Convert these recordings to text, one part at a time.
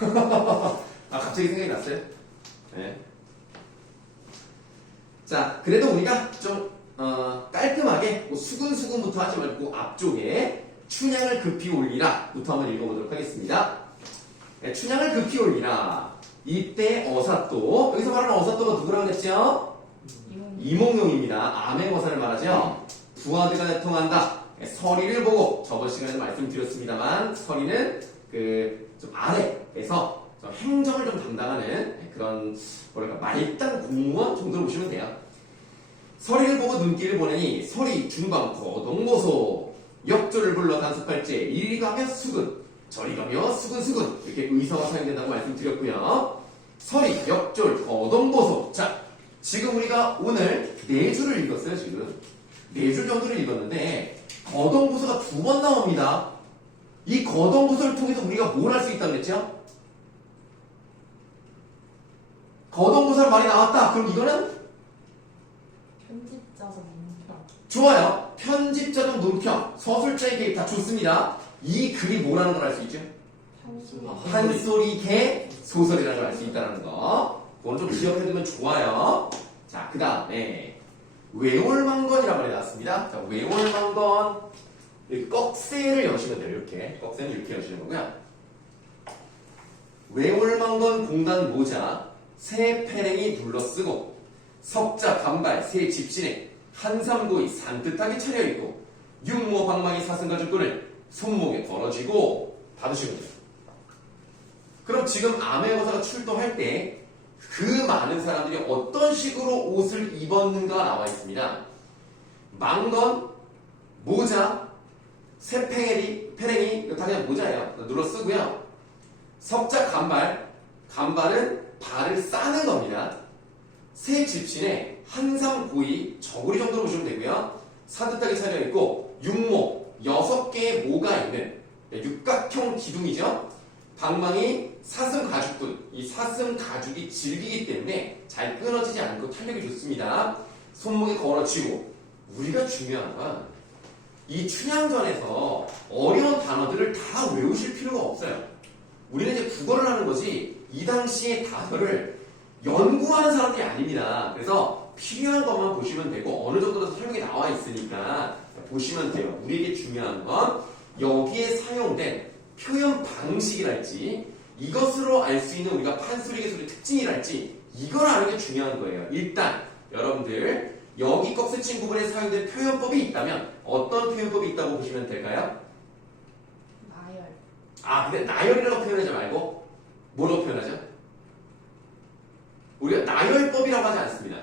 아, 갑자기 생각이 났어요? 네. 자, 그래도 우리가 좀 깔끔하게 뭐 수근수근부터 하지 말고 앞쪽에 춘향을 급히 올리라 부터 한번 읽어보도록 하겠습니다. 네, 춘향을 급히 올리라. 이때 어사또, 여기서 말하는 어사또가 누구라고 했죠? 이몽룡입니다. 암행어사를 말하죠. 부하드가 내통한다. 서리를 보고 저번 시간에 말씀드렸습니다만 서리는 그 좀 아래에서 좀 행정을 좀 담당하는 그런 뭐랄까 말단 공무원 정도로 보시면 돼요. 서리를 보고 눈길을 보내니 서리 중방 거동보소 역조를 불러 단속할지 이리 가며 수근 저리 가며 수근수근 이렇게 의서가 사용된다고 말씀드렸고요. 서리 역졸 거동보소. 자, 지금 우리가 오늘 4줄을 읽었어요. 지금 4줄 정도를 읽었는데 거동부서가 2번 나옵니다. 이 거동부서를 통해서 우리가 뭘 할 수 있다고 그랬죠? 거동부서를 많이 나왔다. 그럼 이거는 편집자적 논평. 좋아요. 편집자적 논평, 서술자의 개입 다 좋습니다. 이 글이 뭐라는 걸 알 수 있죠? 한소리 개 소설이라는 걸 알 수 있다는 거. 그건 좀 기억해두면 좋아요. 자, 그 다음에 외월망건이라는 말이 나왔습니다. 자, 외월망건 이렇게 꺽쇠를 여시면 돼요. 이렇게 꺽쇠는 이렇게 여시는 거고요. 외월망건 공단 모자 새 패랭이 둘러쓰고 석자 간발 새 집신에 한삼고이 산뜻하게 차려있고 육모 방망이 사슴과 죽도를 손목에 걸어쥐고 받으시면 돼요. 그럼 지금 암행어사가 출동할 때 그 많은 사람들이 어떤 식으로 옷을 입었는가 나와 있습니다. 망건, 모자, 새팽이, 이거 다 그냥 모자예요. 눌러 쓰고요. 석자 간발, 간발은 발을 싸는 겁니다. 새 집신에 한삼 고이, 저고리 정도로 보시면 되고요. 산뜻하게 차려있고 육모, 6개의 모가 있는 육각형 기둥이죠. 방망이 사슴 가죽분, 이 사슴 가죽이 질기기 때문에 잘 끊어지지 않고 탄력이 좋습니다. 손목에 걸어쥐고 우리가 중요한 건 이 춘향전에서 어려운 단어들을 다 외우실 필요가 없어요. 우리는 이제 국어를 하는 거지 이 당시의 단어를 연구하는 사람들이 아닙니다. 그래서 필요한 것만 보시면 되고 어느 정도로 설명이 나와 있으니까 보시면 돼요. 우리에게 중요한 건 여기에 사용된 표현 방식이랄지 이것으로 알 수 있는 우리가 판소리 기술의 특징이랄지 이걸 아는 게 중요한 거예요. 일단 여러분들 여기 꺽쇠친 부분에 사용된 표현법이 있다면 어떤 표현법이 있다고 보시면 될까요? 나열. 아, 근데 나열이라고 표현하지 말고 뭐라고 표현하죠? 우리가 나열법이라고 하지 않습니다.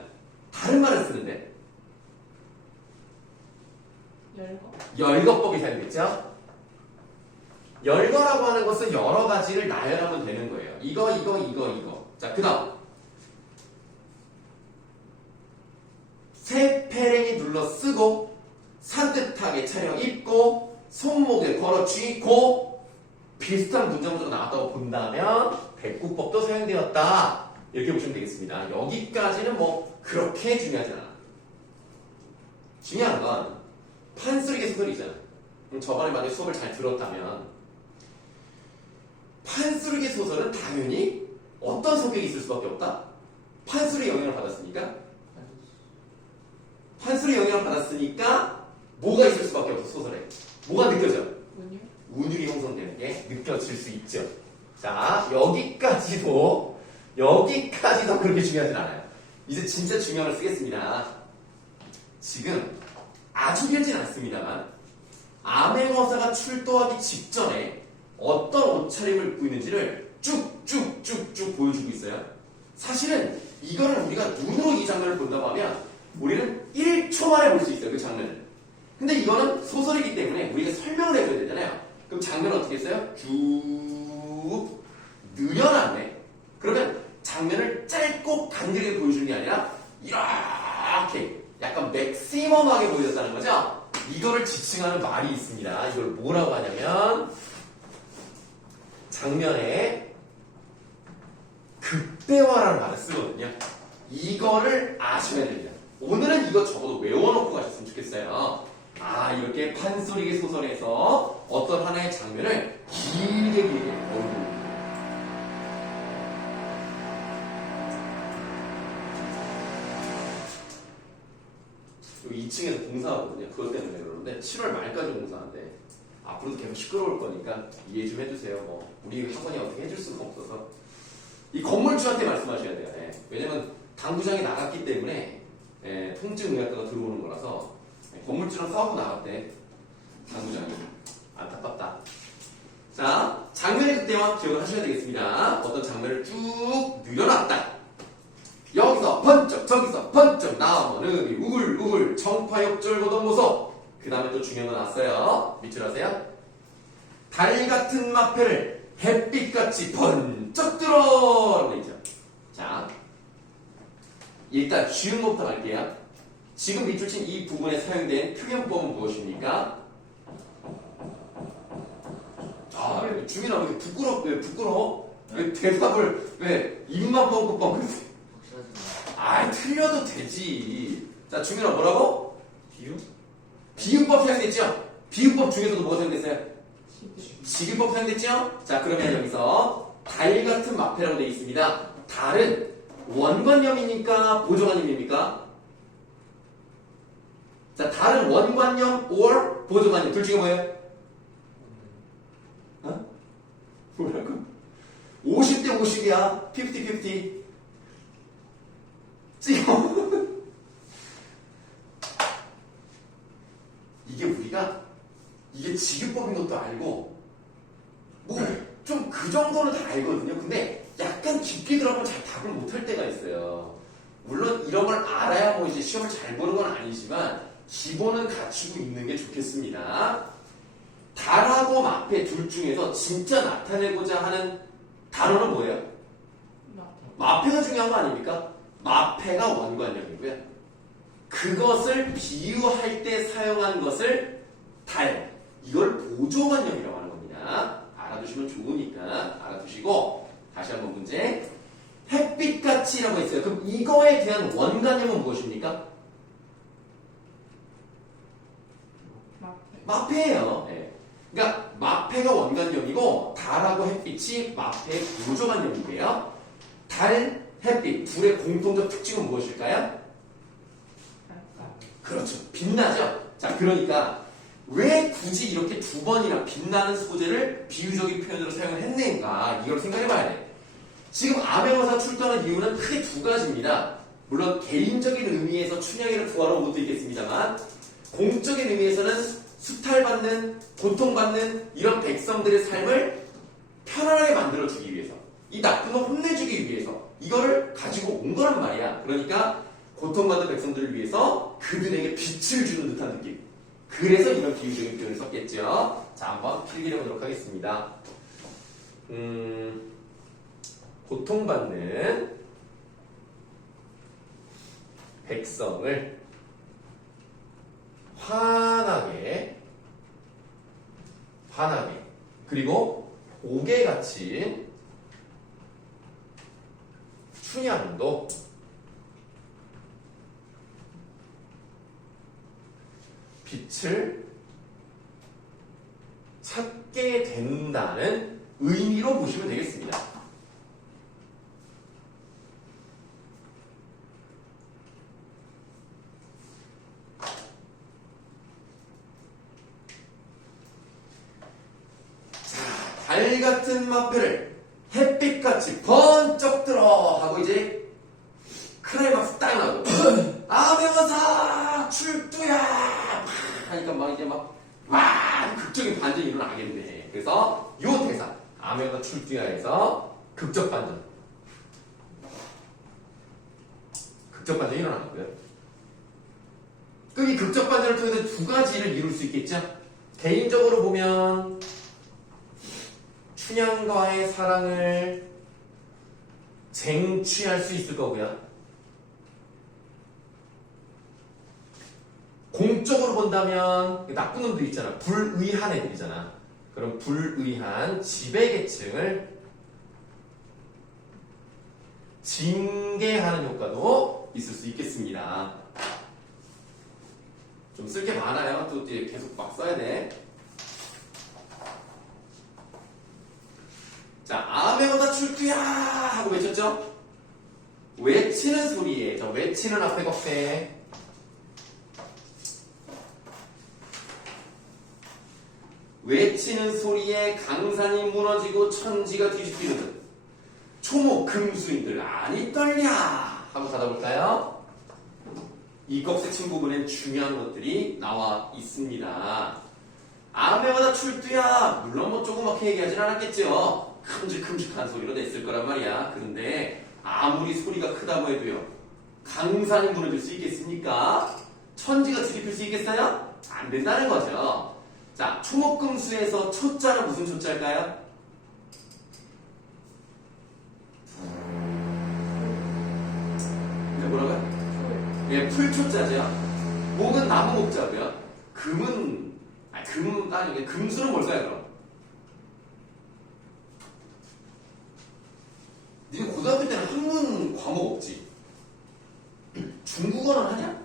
다른 말을 쓰는데 열거. 열거법이 사용됐죠? 열거라고 하는 것은 여러 가지를 나열하면 되는 거예요. 이거. 자, 그 다음. 새 패랭이 눌러 쓰고, 산뜻하게 차려 입고, 손목에 걸어 쥐고, 비슷한 문장조가 나왔다고 본다면, 백구법도 사용되었다. 이렇게 보시면 되겠습니다. 여기까지는 뭐, 그렇게 중요하진 않아. 중요한 건, 판소리 소설이잖아. 저번에 만약에 수업을 잘 들었다면, 판소리 소설은 당연히 어떤 성격이 있을 수밖에 없다? 판소리 영향을 받았으니까? 판소리 영향을 받았으니까 뭐가 있을 수밖에 없어, 소설에. 뭐가 느껴져? 운율이 형성되는 게 느껴질 수 있죠. 자, 여기까지도 그렇게 중요하진 않아요. 이제 진짜 중요한 걸 쓰겠습니다. 지금 아주 길진 않습니다만 암행어사가 출도하기 직전에 어떤 옷차림을 입고 있는지를 쭉쭉쭉쭉 보여주고 있어요. 사실은 이거는 우리가 눈으로 이 장면을 본다고 하면 우리는 1초 만에 볼 수 있어요. 그 장면을. 근데 이거는 소설이기 때문에 우리가 설명을 해줘야 되잖아요. 그럼 장면은 어떻게 했어요? 쭉 늘어났네. 그러면 장면을 짧고 간결하게 보여주는 게 아니라 이렇게 약간 맥시멈하게 보여줬다는 거죠. 이거를 지칭하는 말이 있습니다. 이걸 뭐라고 하냐면 장면에 극대화라는 말을 쓰거든요. 이거를 아셔야 됩니다. 오늘은 이거 적어도 외워놓고 가셨으면 좋겠어요. 아, 이렇게 판소리계 소설에서 어떤 하나의 장면을 길게 2층에서 공사하거든요. 그것 때문에 그러는데 7월 말까지 공사한대. 앞으로도 계속 시끄러울 거니까 이해 좀 해주세요. 뭐 우리 학원이 어떻게 해줄 수가 없어서 이 건물주한테 말씀하셔야 돼요. 예. 왜냐면 당구장이 나갔기 때문에 통증의학과가 들어오는 거라서 건물주랑 싸우고 나갔대. 당구장이 안타깝다. 자, 장면의 극대화 기억을 하셔야 되겠습니다. 어떤 장면을 쭉 늘여놨다. 여기서 번쩍 저기서 번쩍 나오는 우글우글 정파역절고동 모습. 그 다음에 또 중요한 거 나왔어요. 밑줄 하세요. 달 같은 마패를 햇빛같이 번쩍 들어 라고 있죠. 자, 일단 쉬운 것부터 갈게요. 지금 밑줄 친 이 부분에 사용된 표현법은 무엇입니까? 아, 주민아 왜 부끄러워? 왜 대답을 왜 입만 뻥긋뻥긋? 아, 틀려도 되지. 자, 주민아 뭐라고? 비유법 사용됐죠? 비유법 중에서도 뭐가 사용됐어요? 직유법 사용됐죠? 자, 그러면 여기서 달 같은 마패라고 되어 있습니다. 달은 원관념입니까? 보조관념입니까? 자, 달은 원관념 or 보조관념 둘 중에 뭐예요? 어? 뭐라고? 50대 50이야. 50-50. 찍어. 이게 우리가 이게 직유법인 것도 알고 뭐 좀 그 정도는 다 알거든요. 근데 약간 깊게 들어가면 잘 답을 못할 때가 있어요. 물론 이런 걸 알아야 뭐 이제 시험을 잘 보는 건 아니지만 기본은 갖추고 있는 게 좋겠습니다. 달하고 마패 둘 중에서 진짜 나타내고자 하는 단어는 뭐예요? 마패가 중요한 거 아닙니까? 마패가 원관념이고요. 그것을 비유할 때 사용한 것을 달, 이걸 보조관념이라고 하는 겁니다. 알아두시면 좋으니까 알아두시고 다시 한번 문제. 햇빛같이라고 했어요. 그럼 이거에 대한 원관념은 무엇입니까? 마패예요. 네. 그러니까 마패가 원관념이고 달하고 햇빛이 마패의 보조관념인데요. 달, 햇빛 둘의 공통적 특징은 무엇일까요? 그렇죠. 빛나죠? 자, 그러니까 왜 굳이 이렇게 두 번이나 빛나는 소재를 비유적인 표현으로 사용을 했는가 이걸 생각해 봐야 돼. 지금 암행어사 출두하는 이유는 크게 두 가지입니다. 물론 개인적인 의미에서 춘향이를 구하러 온 것도 있겠습니다만 공적인 의미에서는 수탈받는, 고통받는 이런 백성들의 삶을 편안하게 만들어주기 위해서 이 나쁜 놈 혼내주기 위해서 이거를 가지고 온 거란 말이야. 그러니까 고통받는 백성들을 위해서 그들에게 빛을 주는 듯한 느낌. 그래서 이런 비유적인 표현을 썼겠죠. 자, 한번 필기해 보도록 하겠습니다. 고통받는 백성을 환하게 그리고 옥에 갇힌 춘향도 빛을 찾게 된다는 의미로 보시면 되겠습니다. 자, 달 같은 마패를 햇빛같이 번쩍 들어 하고 이제 클라이막스 딱 나고 암행어사 출두야 하니까 막 이제 와 극적인 반전이 일어나겠네. 그래서 요 대사 암행어사 출두야에서 극적 반전이 일어나는 거예요. 그럼 이 극적 반전을 통해서 두 가지를 이룰 수 있겠죠. 개인적으로 보면 춘향과의 사랑을 쟁취할 수 있을 거고요. 공적으로 본다면 나쁜 놈들 있잖아. 불의한 애들이잖아. 그럼 불의한 지배계층을 징계하는 효과도 있을 수 있겠습니다. 좀 쓸 게 많아요. 또 이제 계속 막 써야 돼. 자, 암행어사 출두야 하고 외쳤죠? 외치는 소리에 저 외치는 앞에 겉에 외치는 소리에 강산이 무너지고 천지가 뒤집히는 듯 초목 금수인들 안이 떨냐 하고 닫아볼까요? 이 꺽쇠친 부분엔 중요한 것들이 나와 있습니다. 아메마다 출두야 물론 뭐 조그맣게 얘기하진 않았겠죠. 큼직큼직한 소리로 냈을 거란 말이야. 그런데 아무리 소리가 크다고 해도요 강산이 무너질 수 있겠습니까? 천지가 뒤집힐 수 있겠어요? 안 된다는 거죠. 자, 초목금수에서 초자는 무슨 초자일까요? 네, 뭐라고요? 예, 풀초자죠. 목은 나무 목자고요. 금수는 뭘까요, 그럼? 니네 고등학교 때는 한문 과목 없지? 중국어는 하냐?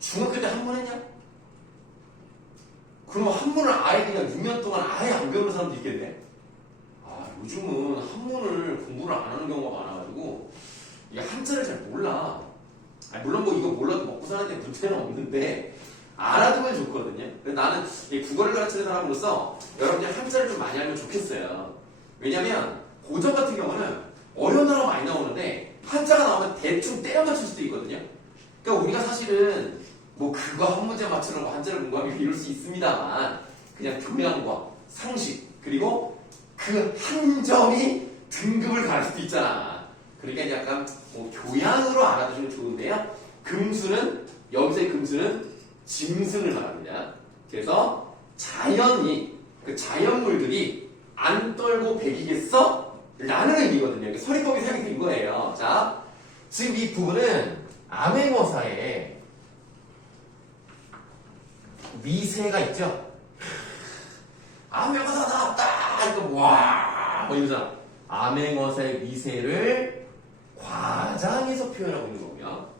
중학교 때 한문 했냐? 그럼 한문을 아예 그냥 6년 동안 아예 안 배우는 사람도 있겠네? 요즘은 한문을 공부를 안 하는 경우가 많아가지고 이게 한자를 잘 몰라. 물론 뭐 이거 몰라도 먹고 사는데 문제는 없는데 알아두면 좋거든요. 그래서 나는 이 국어를 가르치는 사람으로서 여러분들이 한자를 좀 많이 알면 좋겠어요. 왜냐면 고전 같은 경우는 어려운 단어가 많이 나오는데 한자가 나오면 대충 때려 맞출 수도 있거든요. 그러니까 우리가 사실은 뭐 그거 한 문제 맞추려고 한자를 공부하면 이럴 수 있습니다만 그냥 교양과 상식 그리고 그 한 점이 등급을 가릴 수도 있잖아. 그러니까 약간 뭐 교양으로 알아두시면 좋은데요. 금수는 여기서의 금수는 짐승을 말합니다. 그래서 자연이 그 자연물들이 안 떨고 배기겠어? 라는 의미거든요. 서리법이 생각이 된 거예요. 자, 지금 이 부분은 암행어사에 미세가 있죠? 암행어사 나왔다! 이거 와! 뭐 이러잖아. 암행어사의 미세를 과장해서 표현하고 있는 거고요.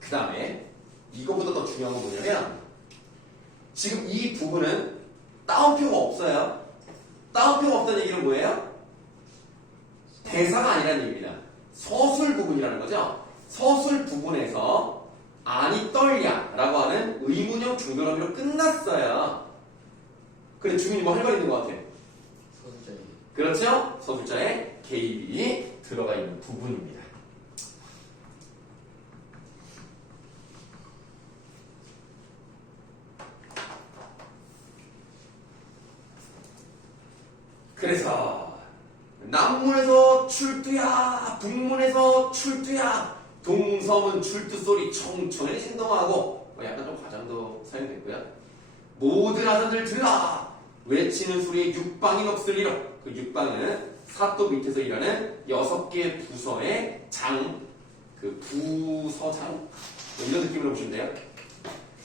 그 다음에 이거보다 더 중요한 건 뭐냐면 지금 이 부분은 따옴표가 없어요. 따옴표가 없다는 얘기는 뭐예요? 대사가 아니라는 얘기입니다. 서술 부분이라는 거죠. 서술 부분에서 안이 떨냐 라고 하는 의문형 중결어미로 끝났어요. 그래 주민이 뭐 할 말 있는 것 같아? 서술자에 그렇죠? 서술자에 개입이 들어가 있는 부분입니다. 그래서 남문에서 출두야 북문에서 출두야 동서문 출두 소리 청천에 신동하고 약간 좀 과장도 사용됐고요. 모든 아산들 들으라 외치는 소리에 육방이 없으리라. 그 육방은 사도 밑에서 일하는 6개의 부서의 장, 그 부서장 뭐 이런 느낌으로 보시면 돼요.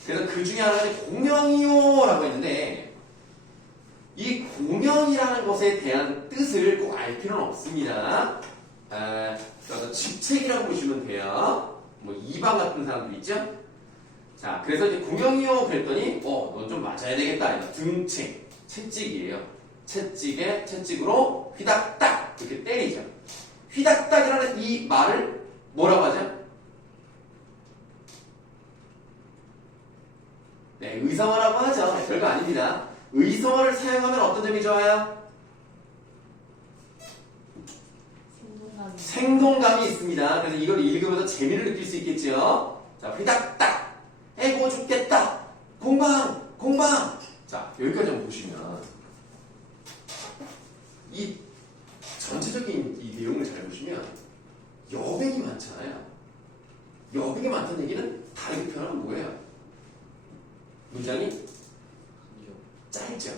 그래서 그 중에 하나는 공명이요 라고 했는데 이 공명이라는 것에 대한 뜻을 꼭 알 필요는 없습니다. 그래서 직책이라고 보시면 돼요. 뭐 이방 같은 사람도 있죠. 자, 그래서 이제 공명이요 그랬더니 넌 좀 맞아야 되겠다. 등책, 채찍이에요. 채찍에 채찍으로 휘닥딱 이렇게 때리죠. 휘닥딱이라는 이 말을 뭐라고 하죠? 네, 의성어라고 하죠. 별거 아닙니다. 의성어를 사용하면 어떤 점이 좋아요? 생동감이 있습니다. 그래서 이걸 읽으면서 재미를 느낄 수 있겠죠. 자, 휘닥딱, 에고 죽겠다, 공방, 공방. 자, 여기까지 한번 보시면 이 전체적인 이 내용을 잘 보시면 여백이 많잖아요. 여백이 많다는 얘기는 다르게 표현하면 뭐예요? 문장이 짧죠.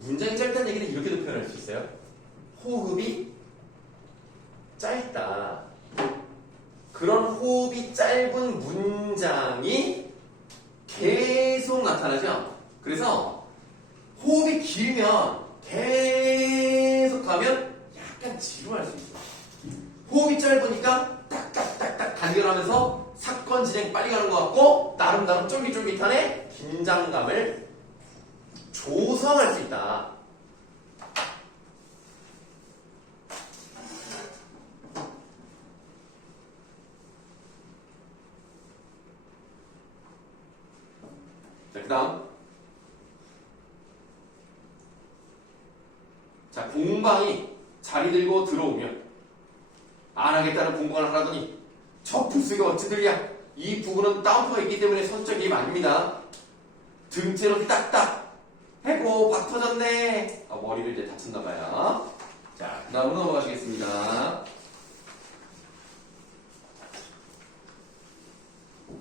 문장이 짧다는 얘기는 이렇게도 표현할 수 있어요. 호흡이 짧다. 그런 호흡이 짧은 문장이 계속 나타나죠. 그래서 호흡이 길면 계속 가면 약간 지루할 수 있어요. 호흡이 짧으니까 딱딱딱딱 단결하면서 사건 진행 빨리 가는 것 같고 나름 쫄깃쫄깃한에 긴장감을 조성할 수 있다. 그 다음. 자, 공방이 자리 들고 들어오면 안 하겠다는 공방을 하더니 저 부스가 어찌 들냐? 이 부분은 다운표가 있기 때문에 선수적 개입 아닙니다. 등째로 딱딱 해고 박 터졌네. 머리를 이제 다쳤나봐요. 자, 그 다음으로 넘어가시겠습니다.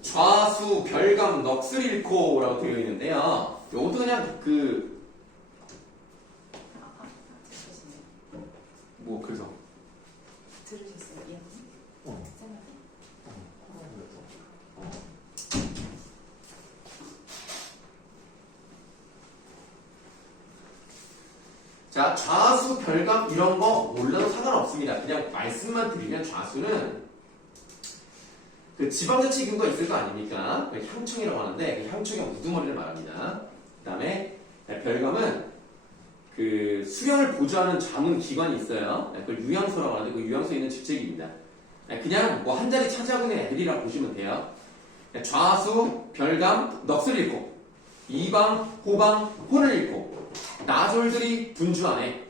좌수 별감 넋을 잃고라고 되어 있는데요. 요것도 그냥 뭐 그래서 들으셨어요? 이 언니? 생각해? 자, 좌수 별감 이런 거 몰라도 상관없습니다. 그냥 말씀만 드리면 좌수는 그 지방자치기구가 있을 거 아닙니까? 그 향청이라고 하는데 그 향청의 우두머리를 말합니다. 그 다음에 별감은 그 수령을 보조하는 자문 기관이 있어요. 그걸 유양소라고 하는데 그 유양소에 있는 직책입니다. 그냥 뭐 한 자리 차지하고 있는 애들이라고 보시면 돼요. 좌수, 별감, 넋을 잃고 이방, 호방, 혼을 잃고 나졸들이 분주하네.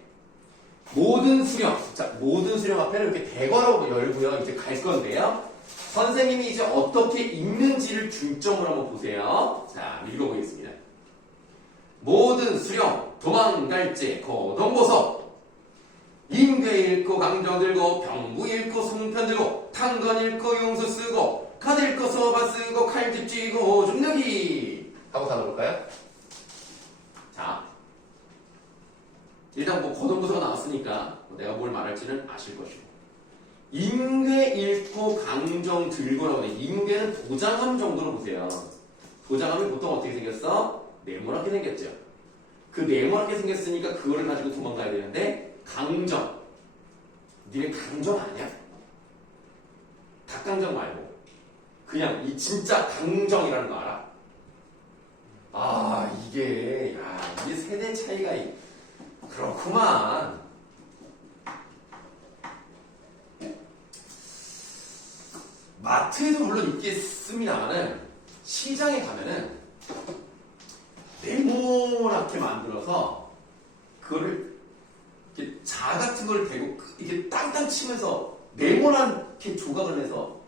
모든 수령, 자 모든 수령 앞에는 이렇게 대괄호 열고요. 이제 갈 건데요. 선생님이 이제 어떻게 읽는지를 중점으로 한번 보세요. 자, 읽어보겠습니다. 모든 수령 도망갈지 고동보소 임괴 읽고 강정 들고 병부 읽고 송편 들고 탕건 읽고 용수 쓰고 카드 읽고 소바 쓰고 칼집 쥐고 죽느기 하고 가볼까요? 자, 일단 뭐 고동보소가 나왔으니까 내가 뭘 말할지는 아실 것이고 임괴 읽고 강정 들고라고 해. 임괴는 도장함 정도로 보세요. 도장함이 보통 어떻게 생겼어? 네모나게 생겼죠. 그 네모나게 생겼으니까 그거를 가지고 도망가야 되는데 강정. 니네 강정 아니야? 닭강정 말고 그냥 이 진짜 강정이라는 거 알아? 아 이게 세대 차이가 그렇구만. 마트에도 물론 있겠습니다만은 시장에 가면은 네모나게 만들어서 그거를 이렇게 자 같은 걸 대고 이렇게 땅땅 치면서 네모나게 조각을 해서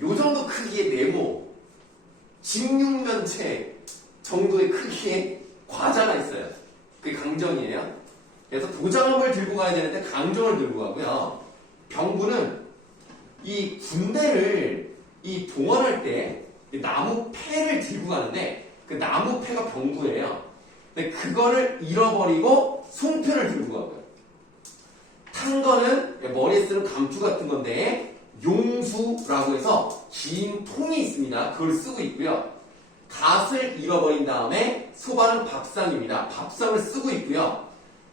요 정도 크기의 네모 직육면체 정도의 크기의 과자가 있어요. 그게 강정이에요. 그래서 도장함을 들고 가야 되는데 강정을 들고 가고요. 병부는 이 군대를 이 동원할 때 나무 패를 들고 가는데 그 나무 패가 병부예요. 근데 그거를 잃어버리고 송편을 들고 가고요. 탄 거는 머리에 쓰는 감투 같은 건데 용수라고 해서 긴 통이 있습니다. 그걸 쓰고 있고요. 갓을 잃어버린 다음에 소바는 밥상입니다. 밥상을 쓰고 있고요.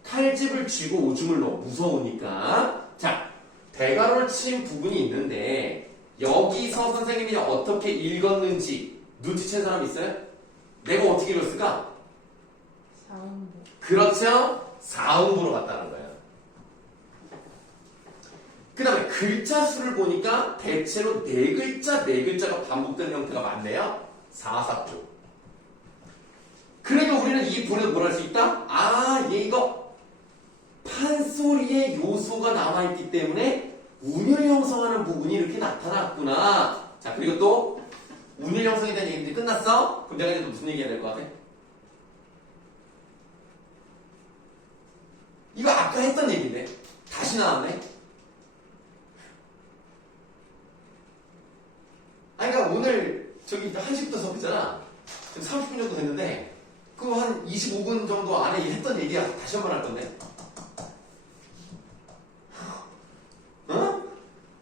칼집을 쥐고 오줌을 넣어 무서우니까. 자, 대괄호를 친 부분이 있는데 여기서 선생님이 어떻게 읽었는지 눈치챈 사람 있어요? 내가 어떻게 읽었을까? 사음부. 그렇죠? 사음부로 갔다는 거예요. 그 다음에 글자 수를 보니까 대체로 네 글자가 반복되는 형태가 많네요. 사사조. 그러니까 우리는 이 부분을 뭘 할 수 있다? 아, 얘 이거 판소리의 요소가 남아있기 때문에 운율 형성하는 부분이 이렇게 나타났구나. 자, 그리고 또 운율 형성에 대한 얘기인데 끝났어? 그럼 내가 이제 무슨 얘기 해야 될 것 같아? 이거 아까 했던 얘기인데 다시 나왔네. 아니 그러니까 오늘 저기 1시부터 수업했잖아. 지금 30분 정도 됐는데 그거 한 25분 정도 안에 했던 얘기야. 다시 한 번 할 건데. 어?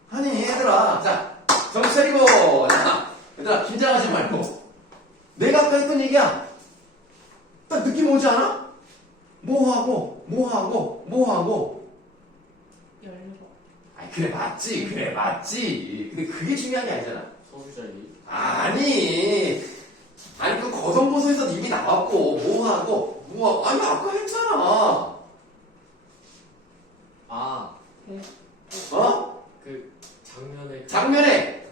아니 얘들아, 자 정신 차리고. 자, 얘들아 긴장하지 말고 내가 아까 했던 얘기야. 딱 느낌 오지 않아? 뭐하고 열고. 아니 그래 맞지. 근데 그게 중요한 게 아니잖아. 소수자리. 아니 그 거성보소에서 이미 나왔고 뭐하고 아니 아까 했잖아. 아, 네. 어? 그 장면에 장면에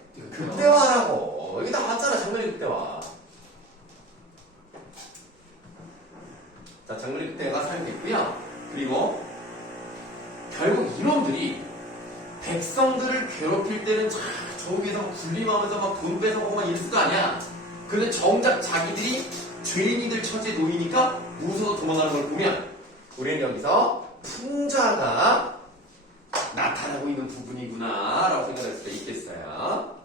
백성들을 괴롭힐 때는 저기서 군림하면서 막 돈 뺏어가고 막 이랬을 거 아니야. 근데 정작 자기들이 죄인이들 처지에 놓이니까 무서워서 도망가는 걸 보면 우리는 여기서 풍자가 나타나고 있는 부분이구나 라고 생각할 수가 있겠어요.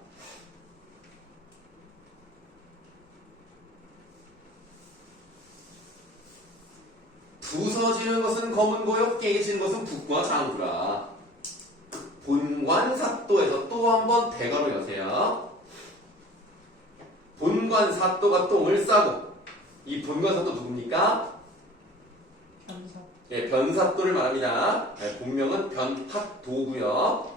부서지는 것은 검은고요, 깨지는 것은 북과 장구라. 본관사또에서 또 한 번 대가로 여세요. 본관사또가 똥을 싸고, 이 본관사또 누굽니까? 변사. 예, 변사또를 말합니다. 예, 본명은 변학도고요.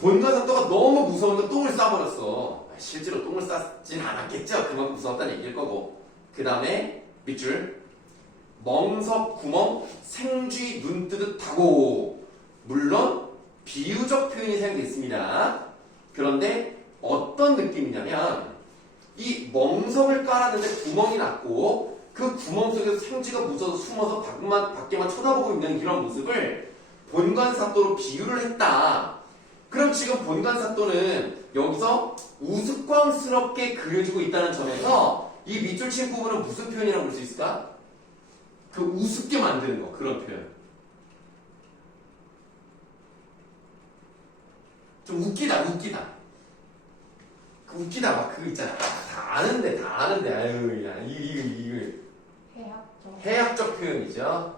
본관사또가 너무 무서우니까 똥을 싸버렸어. 실제로 똥을 싸진 않았겠죠. 그만큼 무서웠다는 얘기일 거고. 그 다음에 밑줄 멍석 구멍 생쥐 눈 뜨듯하고. 물론 비유적 표현이 사용됐습니다. 그런데 어떤 느낌이냐면 이 멍석을 깔았는데 구멍이 났고 그 구멍 속에서 생쥐가 묻어서 숨어서 밖에만 쳐다보고 있는 이런 모습을 본관사또로 비유를 했다. 그럼 지금 본관사또는 여기서 우스꽝스럽게 그려지고 있다는 점에서 이 밑줄 친 부분은 무슨 표현이라고 볼 수 있을까? 그 우습게 만드는 거, 그런 표현. 좀 웃기다. 그 웃기다 막 그거 있잖아. 다 아는데. 아유, 야, 이거. 해학적. 해학적 표현이죠.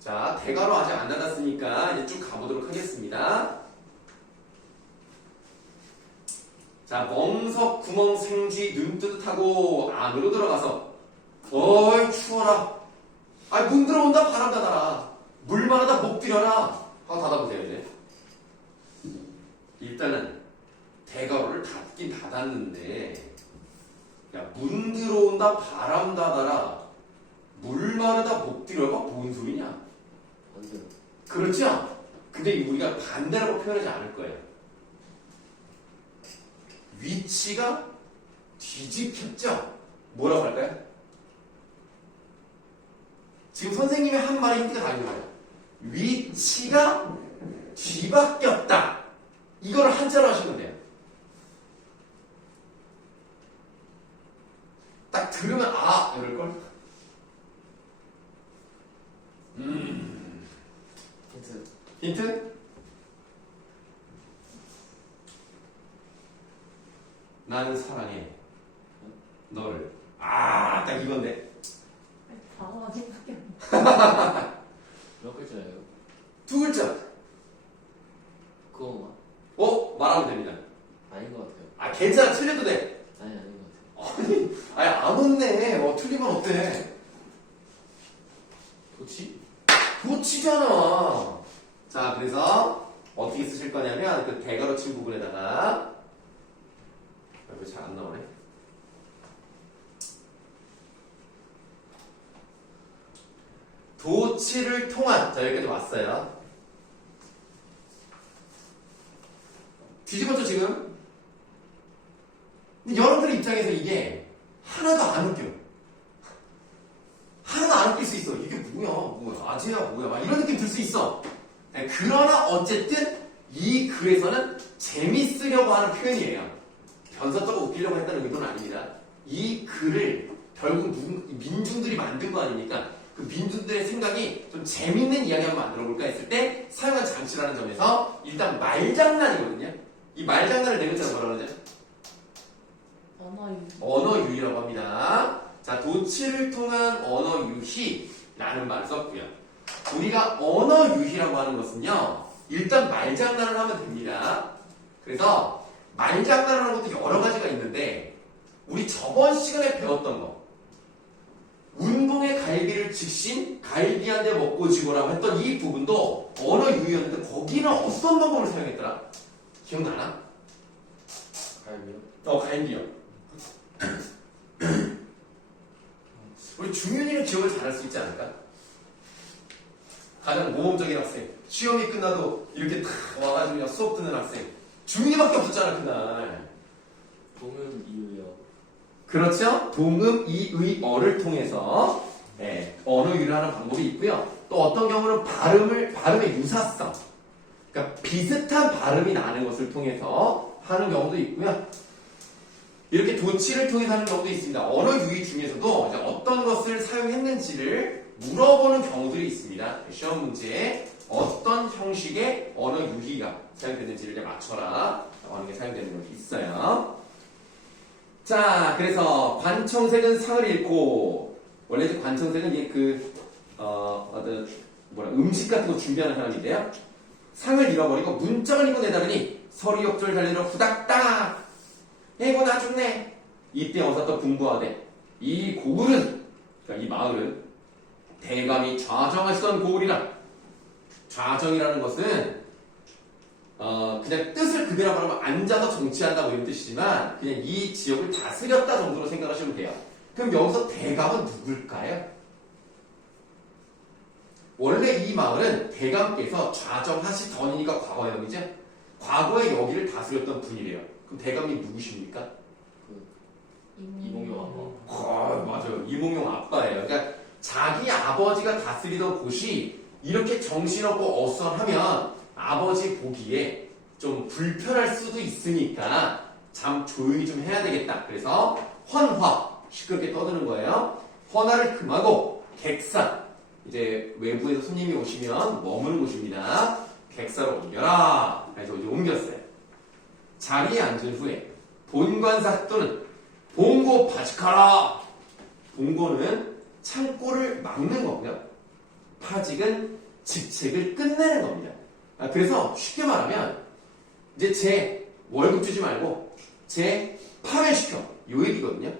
자, 대가로 아직 안 닫았으니까 이제 쭉 가보도록 하겠습니다. 자, 멍석 구멍 생쥐 눈 뜨듯하고 안으로 들어가서 어이 추워라. 아이 문 들어온다 바람 닫아라. 물 마르다 목 들여라. 하고 닫아보세요 이제. 일단은 대가로를 닫긴 닫았는데 야 문 들어온다 바람 닫아라. 물 마르다 목 들여가 뭔 소리냐? 반대로. 그렇죠? 근데 우리가 반대라고 표현하지 않을 거예요. 위치가 뒤집혔죠? 뭐라고 할까요? 지금 선생님의 한 말에 힌트가 다른 거예요. 위치가 뒤바뀌었다. 이거를 한자로 하시면 돼요. 딱 들으면 아 이럴걸? 힌트. 힌트? 나는 사랑해 너를. 아, 딱 이건데. 단어가 생각이 안 나. 몇 글자예요? 두 글자. 그거만. 말하면 됩니다. 아닌 것 같아요. 아, 괜찮아. 틀려도 돼. 아닌 것 같아요. 아니, 안 웃네. 틀리면 어때? 도치? 도치잖아. 자, 그래서 어떻게 쓰실 거냐면 그 대가로 친 부분에다가 왜 잘 안 나오네? 도치를 통한. 자, 여기까지 왔어요. 뒤집었죠, 지금? 근데 여러분들 입장에서 이게 하나도 안 웃겨. 하나도 안 웃길 수 있어. 이게 뭐야, 아재야, 뭐야. 막 이런 느낌 들 수 있어. 네, 그러나 어쨌든 이 글에서는 재밌으려고 하는 표현이에요. 변사또가 웃기려고 했다는 의도는 아닙니다. 이 글을 결국 민중들이 만든 거 아닙니까? 그 민중들의 생각이 좀 재밌는 이야기 한번 만들어 볼까 했을 때 사용한 장치라는 점에서 일단 말장난이거든요. 이 말장난을 네 글자로 뭐라고 그러죠? 언어유. 언어유희라고 합니다. 자, 도치를 통한 언어유희라는 말을 썼고요. 우리가 언어유희라고 하는 것은요, 일단 말장난을 하면 됩니다. 그래서 말장난을 하는 것도 여러 가지가 있는데 우리 저번 시간에 배웠던 거, 운동의 갈비를 직신 갈비 한 대 먹고 지고라고 했던 이 부분도 언어유희였는데 거기는 어떤 방법을 사용했더라? 기억나나? 갈비요? 갈비요. 우리 중윤이는 기억을 잘할 수 있지 않을까? 가장 모범적인 학생, 시험이 끝나도 이렇게 탁 와가지고 그냥 수업 듣는 학생, 중윤이밖에 없었잖아 그날. 보면 이유요. 그렇죠? 동음 이의어를 통해서 언어 유래하는 방법이 있고요. 또 어떤 경우는 발음의 유사성, 그러니까 비슷한 발음이 나는 것을 통해서 하는 경우도 있고요. 이렇게 도치를 통해서 하는 경우도 있습니다. 언어 유희 중에서도 이제 어떤 것을 사용했는지를 물어보는 경우들이 있습니다. 시험 문제에 어떤 형식의 언어 유희가 사용됐는지를 이제 맞춰라 하는 게 사용되는 경우도 있어요. 자, 그래서 관청색은 상을 잃고, 원래 이제 관청색은 이게 어떤 음식 같은 거 준비하는 사람인데요. 상을 잃어버리고 문짝을 입고 내다보니 서리 옆줄 달리러 후닥닥. 이거 나 죽네. 이때 어서 또 분부하되 이 고을은, 그러니까 이 마을은 대감이 좌정하시던 고을이라. 좌정이라는 것은 그냥 뜻을 그대로 말하면 앉아서 정치한다 뭐 이런 뜻이지만 그냥 이 지역을 다스렸다 정도로 생각하시면 돼요. 그럼 여기서 대감은 누굴까요? 원래 이 마을은 대감께서 좌정하시더니가 과거형이죠. 과거에 여기를 다스렸던 분이래요. 그럼 대감이 누구십니까? 이몽룡 아빠. 맞아요. 이몽룡 아빠예요. 그러니까 자기 아버지가 다스리던 곳이 이렇게 정신없고 어수선하면 아버지 보기에 좀 불편할 수도 있으니까 참 조용히 좀 해야 되겠다. 그래서 헌화, 시끄럽게 떠드는 거예요. 헌화를 금하고 객사, 이제 외부에서 손님이 오시면 머무는 곳입니다. 객사로 옮겨라. 그래서 이제 옮겼어요. 자리에 앉은 후에 본관사 또는 봉고 파직하라. 봉고는 창고를 막는 거고요. 파직은 직책을 끝내는 겁니다. 그래서 쉽게 말하면 이제 제 월급 주지 말고 제 파면시켜 요 얘기거든요.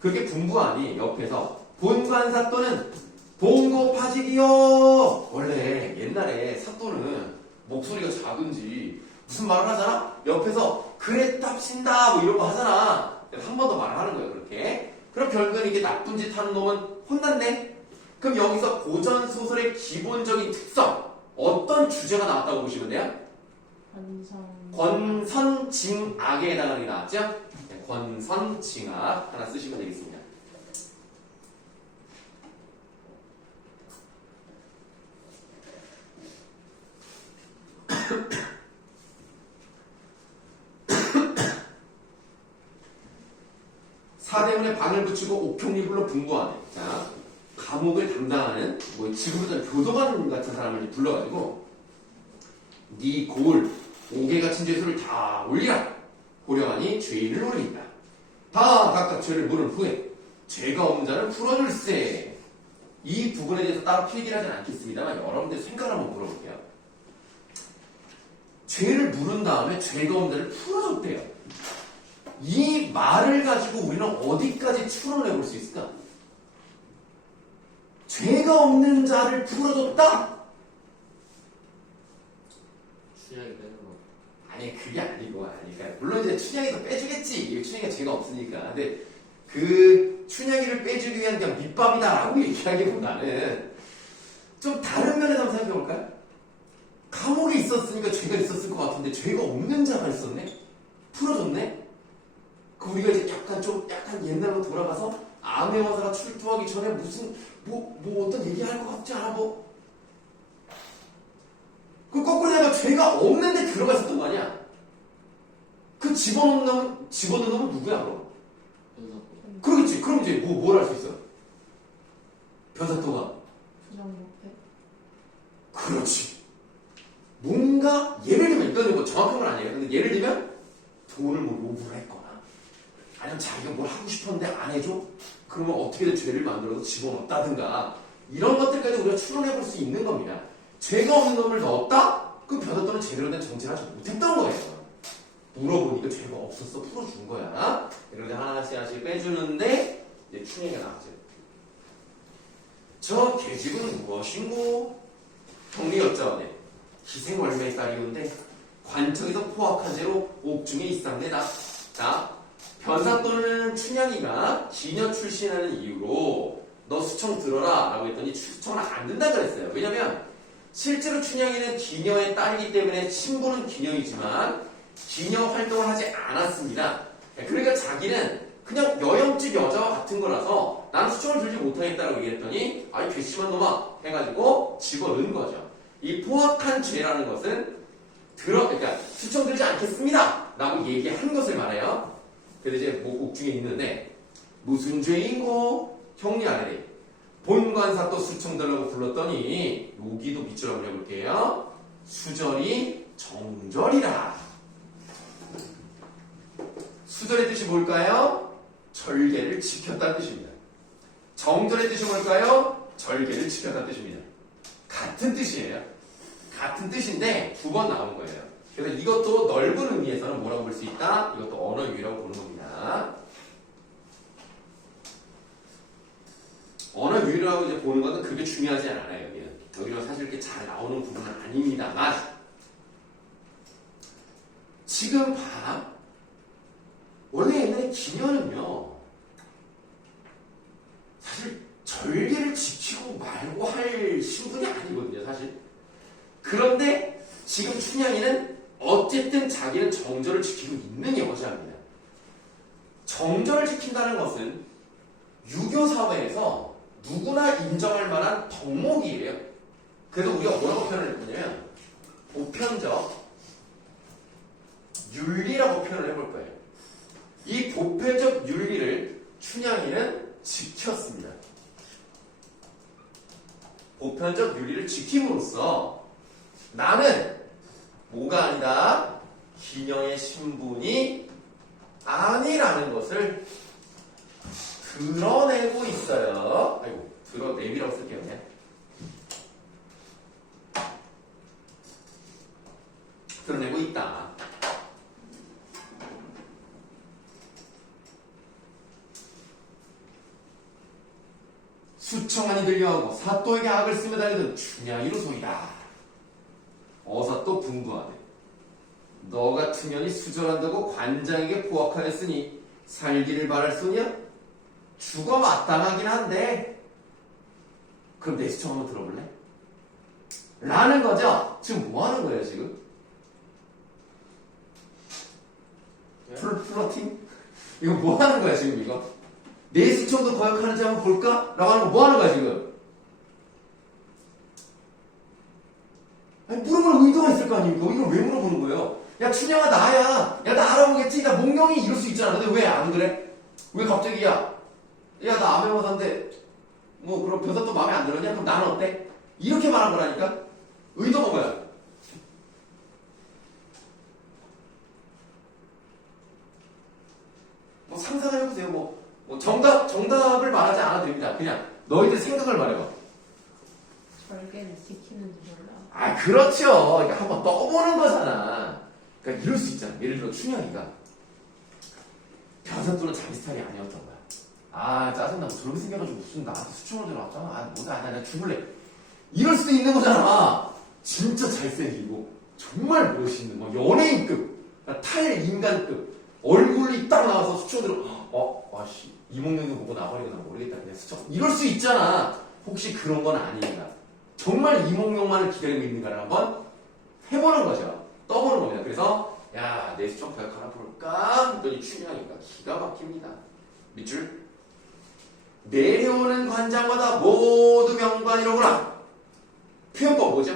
그렇게 분부하니 옆에서 본관사 또는 봉고 파직이요. 원래 옛날에 사또는 목소리가 작은지 무슨 말을 하잖아? 옆에서 그랬답신다 뭐 이런 거 하잖아. 한 번 더 말을 하는 거예요. 그렇게. 그럼 결국은 이게 나쁜 짓 하는 놈은 혼난대. 그럼 여기서 고전 소설의 기본적인 특성, 어떤 주제가 나왔다고 보시면 돼요? 권선징악에 해당하는 게 나왔죠? 네, 권선징악 하나 쓰시면 되겠습니다. 사대문에 방을 붙이고 옥평리불로 분부하네. 자, 감옥을 담당하는 뭐 지금부터 교도관 같은 사람을 불러가지고 네 고을 옥에 갇힌 죄수를 다 올리라. 고려하니 죄인을 올린다. 다 각각 죄를 물은 후에 죄가 없는 자를 풀어줄세. 이 부분에 대해서 따로 필기를 하진 않겠습니다만 여러분들 생각을 한번 물어볼게요. 죄를 물은 다음에 죄가 없는 자를 풀어줬대요. 이 말을 가지고 우리는 어디까지 추론을 해볼 수 있을까? 죄가 없는 자를 풀어줬다? 춘향이 빼는 거. 아니 그게 아니고 그러니까 물론 이제 춘향이도 빼주겠지. 춘향이가 죄가 없으니까. 근데 그 춘향이를 빼주기 위한 그냥 밑밥이다라고 얘기하기보다는 좀 다른 면에서 한번 생각해볼까요? 감옥에 있었으니까 죄가 있었을 것 같은데 죄가 없는 자가 있었네? 풀어줬네? 그 우리가 이제 약간 옛날로 돌아가서 암행어사가 출두하기 전에 무슨 뭐 어떤 얘기할 것 같지 않아 뭐? 그 거꾸로 내가 죄가 없는데 들어갔었던 거 아니야? 그 집어넣는 놈은 누구야 그럼? 변사고. 그러겠지. 그럼 이제 뭘 할 수 있어? 변사또가. 부정부패. 그렇지. 뭔가 예를 들면 이거는 뭐 정확한 건 아니에요. 근데 예를 들면 돈을 뭐 요구를 했거나 아니면 자기가 뭘 하고 싶었는데 안 해줘? 그러면 어떻게든 죄를 만들어서 집어넣었다든가 이런 것들까지 우리가 추론해볼 수 있는 겁니다. 죄가 없는 놈을 넣었다? 그럼 변호사는 제대로 된 정치를 하지 못했던 거예요. 물어보니까 죄가 없었어 풀어준 거야. 이렇게 하나씩 빼주는데 이제 춘향이가 나왔죠. 저 계집은 무엇인고? 형리 여짜오네. 희생월매의 딸이온데 관청에서 포악한 죄로 옥중에 있상대다. 자, 변사 또는 춘향이가 기녀 출신하는 이유로 너 수청 들어라 라고 했더니 수청을 안 된다 그랬어요. 왜냐면 실제로 춘향이는 기녀의 딸이기 때문에 신부는 기녀이지만 기녀 활동을 하지 않았습니다. 그러니까 자기는 그냥 여염집 여자와 같은 거라서 나는 수청을 들지 못하겠다라고 얘기했더니 아이 괘씸한 놈아 해가지고 집어넣은 거죠. 이 포악한 죄라는 것은 그러니까 수청 들지 않겠습니다 라고 얘기한 것을 말해요. 그래서 이제 옥 중에 있는데 무슨 죄인고 형리 아래래 본관사 또 수청 들라고 불렀더니 여기도 밑줄 한번 해볼게요. 수절이 정절이라. 수절의 뜻이 뭘까요? 절개를 지켰다는 뜻입니다. 정절의 뜻이 뭘까요? 절개를 지켰다는 뜻입니다. 같은 뜻이에요. 같은 뜻인데 두 번 나온 거예요. 그래서 이것도 넓은 의미에서는 뭐라고 볼 수 있다? 이것도 언어 유희라고 보는 겁니다. 언어 유희라고 이제 보는 것은 그게 중요하지 않아요. 여기는 사실 이렇게 잘 나오는 부분은 아닙니다만 지금 봐. 원래 옛날에 기녀는요 사실 절개를 지키고 말고 할 신분이 아니거든요 사실. 그런데 지금 춘향이는 어쨌든 자기는 정절을 지키고 있는 여자입니다. 정절을 지킨다는 것은 유교 사회에서 누구나 인정할 만한 덕목이에요. 그래서 우리가 뭐라고 표현을 해보냐면 보편적 윤리라고 표현을 해볼 거예요. 이 보편적 윤리를 춘향이는 지켰습니다. 보편적 윤리를 지킴으로써 나는 뭐가 아니다? 기녀의 신분이 아니라는 것을 드러내고 있어요. 아이고, 드러내미라고 쓸게요, 그냥. 드러내고 있다. 수청하니 들려하고 사또에게 악을 쓰며 다니던 춘향이로 소이다. 어사또 분부하네. 너 같은 년이 수절한다고 관장에게 포악하였으니 살기를 바랄 소냐? 죽어 마땅하긴 한데 그럼 내 수청 한번 들어볼래? 라는 거죠. 지금 뭐 하는 거예요 지금? 플러팅? 이거 뭐 하는 거야 지금 이거? 내 수청도 거역하는지 한번 볼까? 라고 하는 거 뭐 하는 거야 지금? 아니 물어볼 의도가 있을 거 아닙니까? 이걸 왜 물어보는 거예요? 야 춘향아 나야. 야 나 알아보겠지. 나 몽룡이 이럴 수 있잖아. 근데 왜 안 그래? 왜 갑자기 야 나 암행어사인데 뭐 그럼 벼사 또 마음에 안 들었냐? 그럼 나는 어때? 이렇게 말한 거라니까? 의도가 뭐야? 뭐 상상을 해보세요. 뭐 정답을 말하지 않아도 됩니다. 그냥 너희들 생각을 말해봐. 절개를 지키는지 몰라. 아 그렇죠. 그러니까 한번 떠보는 거잖아. 그러니까 이럴 수 있잖아. 예를 들어 춘향이가 변사또는 자기 스타일이 아니었던 거야. 아 짜증나. 저렇게 생겨가지고 무슨 나한테 수청을 들어왔잖아. 아 뭐다 나 죽을래. 이럴 수도 있는 거잖아. 진짜 잘생기고 정말 멋있는 뭐 연예인급 탈인간급 얼굴이 딱 나와서 수청 들어. 와씨 이몽룡도 보고 나버리고 나 모르겠다. 그냥 수청 이럴 수 있잖아. 혹시 그런 건 아닌가? 정말 이몽룡만을 기다리고 있는가를 한번 해보는 거죠. 떠보는 겁니다. 그래서 야 내 수청 가격 하나 볼까? 했더니 춘향이가 기가 막힙니다. 밑줄 내려오는 관장마다 모두 명관이로구나. 표현법 뭐죠?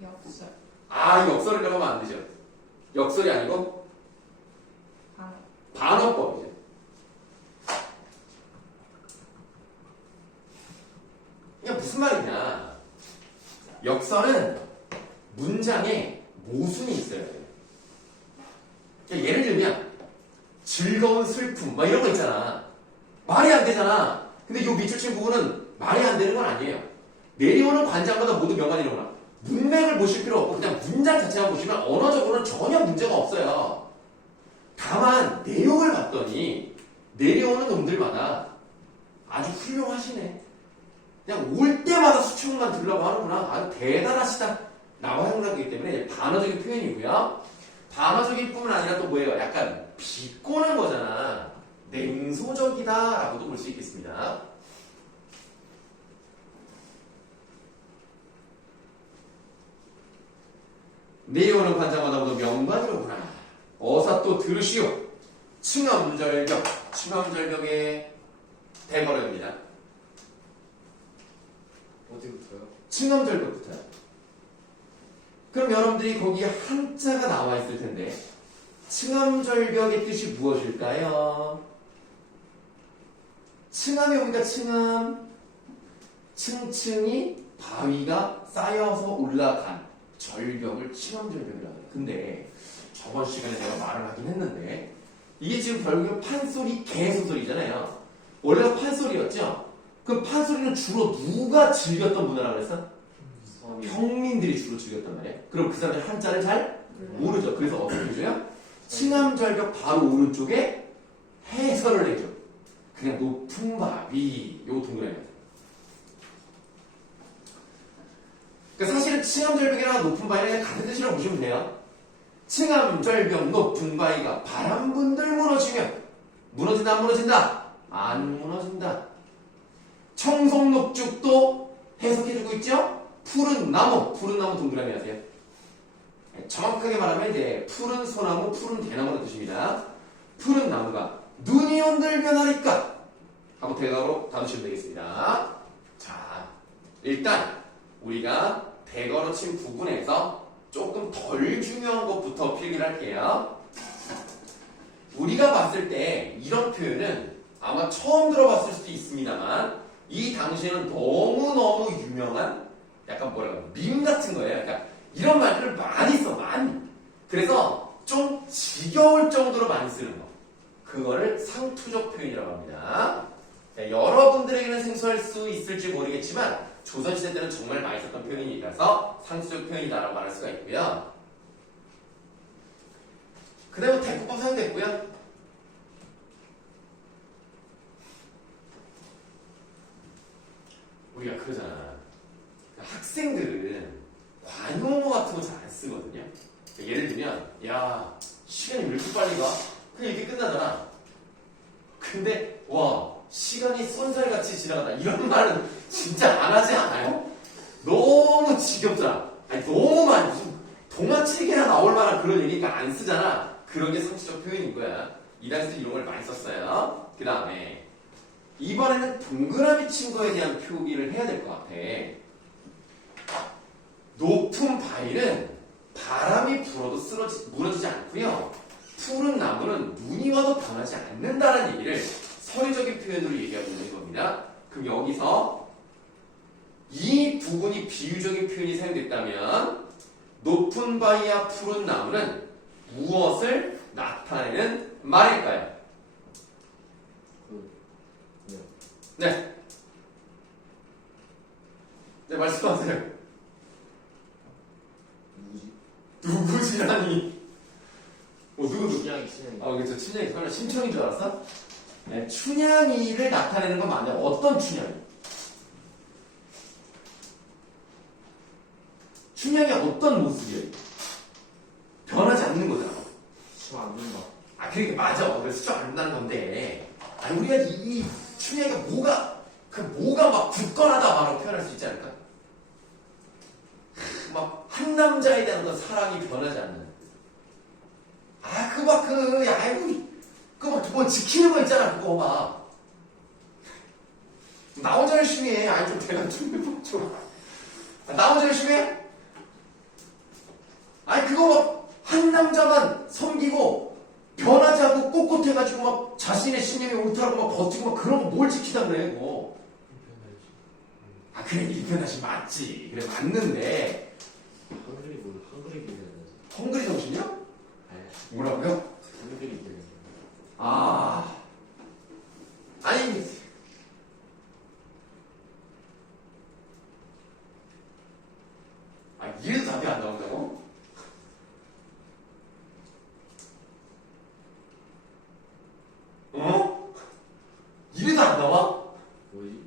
역설. 아 역설을 하면 안 되죠. 역설이 아니고 반어법이죠. 이게 무슨 말이냐? 역설은 문장에 모순이 있어야 돼요. 그러니까 예를 들면 즐거운 슬픔 막 이런 거 있잖아. 말이 안 되잖아. 근데 요 밑줄 친 부분은 말이 안 되는 건 아니에요. 내려오는 관장마다 모두 명관이로구나. 문맥을 보실 필요 없고 그냥 문장 자체만 보시면 언어적으로는 전혀 문제가 없어요. 다만 내용을 봤더니 내려오는 놈들마다 아주 훌륭하시네. 그냥 올 때마다 수축만 들으려고 하는구나. 아주 대단하시다. 라고 생각하기 때문에 반어적인 표현이고요. 반어적인 뿐만 아니라 또 뭐예요? 약간 비꼬는 거잖아. 냉소적이다 라고도 볼 수 있겠습니다. 내려오는 관장마다 모두 명관이로구나. 어사 또 들으시오. 층암절벽의 대괄호입니다. 어디부터요? 층암절벽부터요. 그럼 여러분들이 거기에 한자가 나와 있을 텐데 층암절벽의 뜻이 무엇일까요? 층암이 오니까 층암, 층층이 바위가 쌓여서 올라간 절벽을 층암절벽이라고 해요. 근데 저번 시간에 내가 말을 하긴 했는데 이게 지금 결국엔 판소리 개소소리잖아요. 원래가 판소리였죠? 그 판소리는 주로 누가 즐겼던 문화라고 그랬어? 섬이 평민들이 주로 즐겼단 말이에요. 그럼 그 사람들이 한자를 잘 네. 모르죠. 그래서 어떻게 해줘요? 층암절벽 바로 오른쪽에 해설을 해줘. 그냥 높은 바위 요 동그라미. 그러니까 사실은 층암절벽이랑 높은 바위는 같은 뜻이라고 보시면 돼요. 층암절벽 높은 바위가 바람분들 무너지면 무너진다 안 무너진다? 안 무너진다. 청송록죽도 해석해주고 있죠? 푸른 나무 동그라미 하세요. 정확하게 말하면 이제 푸른 소나무, 푸른 대나무라는 뜻입니다. 푸른 나무가 눈이 온들 변하리까? 하고 대괄호 다루시면 되겠습니다. 자, 일단 우리가 대괄호 친 부분에서 조금 덜 중요한 것부터 필기를 할게요. 우리가 봤을 때 이런 표현은 아마 처음 들어봤을 수도 있습니다만 이 당시에는 너무너무 유명한 약간 뭐랄까 밈 같은 거예요. 그러니까 이런 말들을 많이 써, 많이. 그래서 좀 지겨울 정도로 많이 쓰는 거. 그거를 상투적 표현이라고 합니다. 자, 여러분들에게는 생소할 수 있을지 모르겠지만 조선시대 때는 정말 많이 썼던 표현이라서 상투적 표현이다라고 말할 수가 있고요. 그 다음에 대포법 사용됐고요. 우리가 그러잖아. 학생들은 관용어 같은 거 잘 안 쓰거든요. 예를 들면, 야, 시간이 왜 이렇게 빨리 가? 그냥 이렇게 끝나잖아. 근데, 와, 시간이 쏜살같이 지나가다. 이런 말은 진짜 안 하지 않아요? 너무 지겹잖아. 아니, 너무 많이, 무슨 동화책에나 나올 만한 그런 얘기니까 안 쓰잖아. 그런 게 상투적 표현인 거야. 이 당시에 이런 걸 많이 썼어요. 그 다음에, 이번에는 동그라미 친 거에 대한 표기를 해야 될 것 같아. 높은 바위는 바람이 불어도 무너지지 않고요. 푸른 나무는 눈이 와도 변하지 않는다는 얘기를 서류적인 표현으로 얘기하고 있는 겁니다. 그럼 여기서 이 부분이 비유적인 표현이 사용됐다면 높은 바위와 푸른 나무는 무엇을 나타내는 말일까요? 네. 네, 말씀하세요. 누구지? 누구지라니? 누구? 춘향이 춘향이 그렇죠. 춘향이. 설마 신청인 줄 알았어? 네, 춘향이를 나타내는 건 맞냐? 어떤 춘향이? 춘향이 어떤 모습이에요? 변하지 않는 거잖아. 수안 된다. 그러니까 맞아. 그래서 수정 안 난다는 건데. 우리가 이 춘향이가 뭐가 막 굳건하다 말로 표현할 수 있지 않을까? 막 한 남자에 대한 어떤 사랑이 변하지 않는. 뭐 지키는 거 있잖아, 그거 막. 나 혼자 열심히 해. 좀 대답 좀 해봐, 좀. 나 혼자 열심히 해? 그거 막 한 남자만 섬기고 변하지 않고 꼿꼿해가지고 막 자신의 신념이 옳다고 막 버티고 막 그런 거 뭘 지키다 그래, 그거. 그래, 일편하시 맞지. 그래, 맞는데. 한글이 비슷해서. 헝그리 정신이요? 네. 뭐라고요? 한글이 비슷해서. 아니. 이래도 답이 안 나온다고? 이래도 안 나와? 뭐지?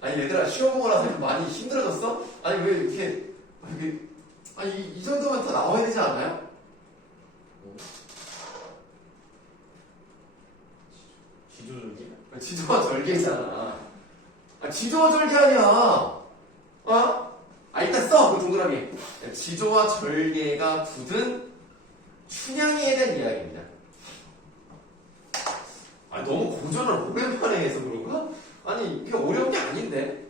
아니 얘들아 시험 보고 나서 많이 힘들어졌어? 왜 이렇게 이 정도면 다 나와야 되지 않아요? 지조절기? 지조와 절개잖아. 지조와 절개 아니야. 일단 써. 그 동그라미. 지조와 절개가 굳은 춘향이에 대한 이야기입니다. 너무 고전을 오랜만에 해서 그런가? 아니, 이게 어려운 게 아닌데.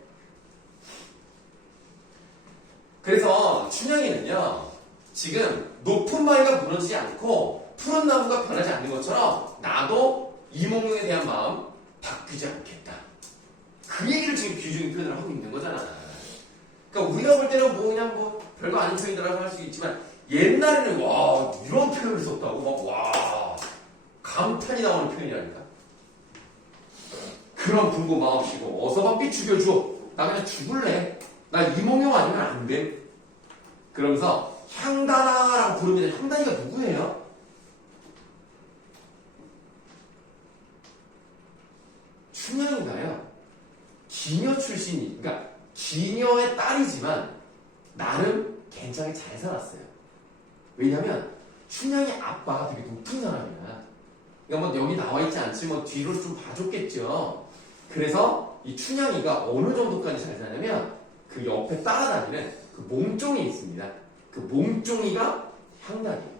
그래서 춘향이는요, 지금 높은 바위가 무너지지 않고 푸른 나무가 변하지 않는 것처럼 나도 이몽룡에 대한 마음 바뀌지 않겠다. 그 얘기를 지금 비중이 표현을 하고 있는 거잖아. 그러니까 우리가 볼 때는 그냥 별거 아닌 표현이라고 할 수 있지만 옛날에는 와 이런 표현을 썼다고 와 감탄이 나오는 표현이라니까. 그런 분고 마옵시고 어서 밤비 죽여줘. 나 그냥 죽을래. 나 이몽룡 아니면 안 돼. 그러면서 향단아라고 부릅니다. 향단이가 누구예요? 춘향이가요. 기녀 출신이, 그러니까 기녀의 딸이지만 나름 굉장히 잘 살았어요. 왜냐면 춘향이 아빠가 되게 높은 사람이야. 그러니까 여기 나와 있지 않지만 뒤로 좀 봐줬겠죠. 그래서 이 춘향이가 어느 정도까지 잘 사냐면 그 옆에 따라다니는 그 몽종이 있습니다. 그 몽종이가 향단이에요.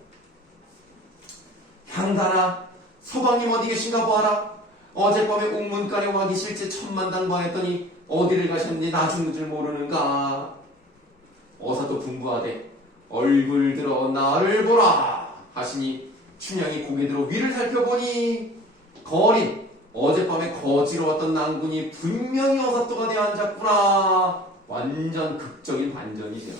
향단아, 서방님 어디 계신가 보아라. 어젯밤에 옥문간에 와 계실지 천만당부하였더니 어디를 가셨니 나 죽는 줄 모르는가. 어서 또 분부하되 얼굴 들어 나를 보라 하시니 춘향이 고개 들어 위를 살펴보니 거린 어젯밤에 거지로 왔던 낭군이 분명히 어사또가 되어 앉았구나. 완전 극적인 반전이죠.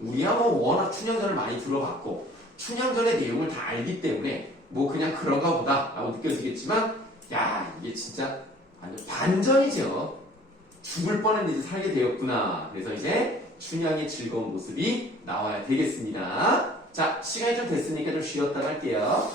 우리야 워낙 춘향전을 많이 들어봤고 춘향전의 내용을 다 알기 때문에 그냥 그런가 보다 라고 느껴지겠지만 이게 진짜 완전 반전이죠. 죽을 뻔했는데 이제 살게 되었구나. 그래서 이제 춘향의 즐거운 모습이 나와야 되겠습니다. 자, 시간이 좀 됐으니까 좀 쉬었다 갈게요.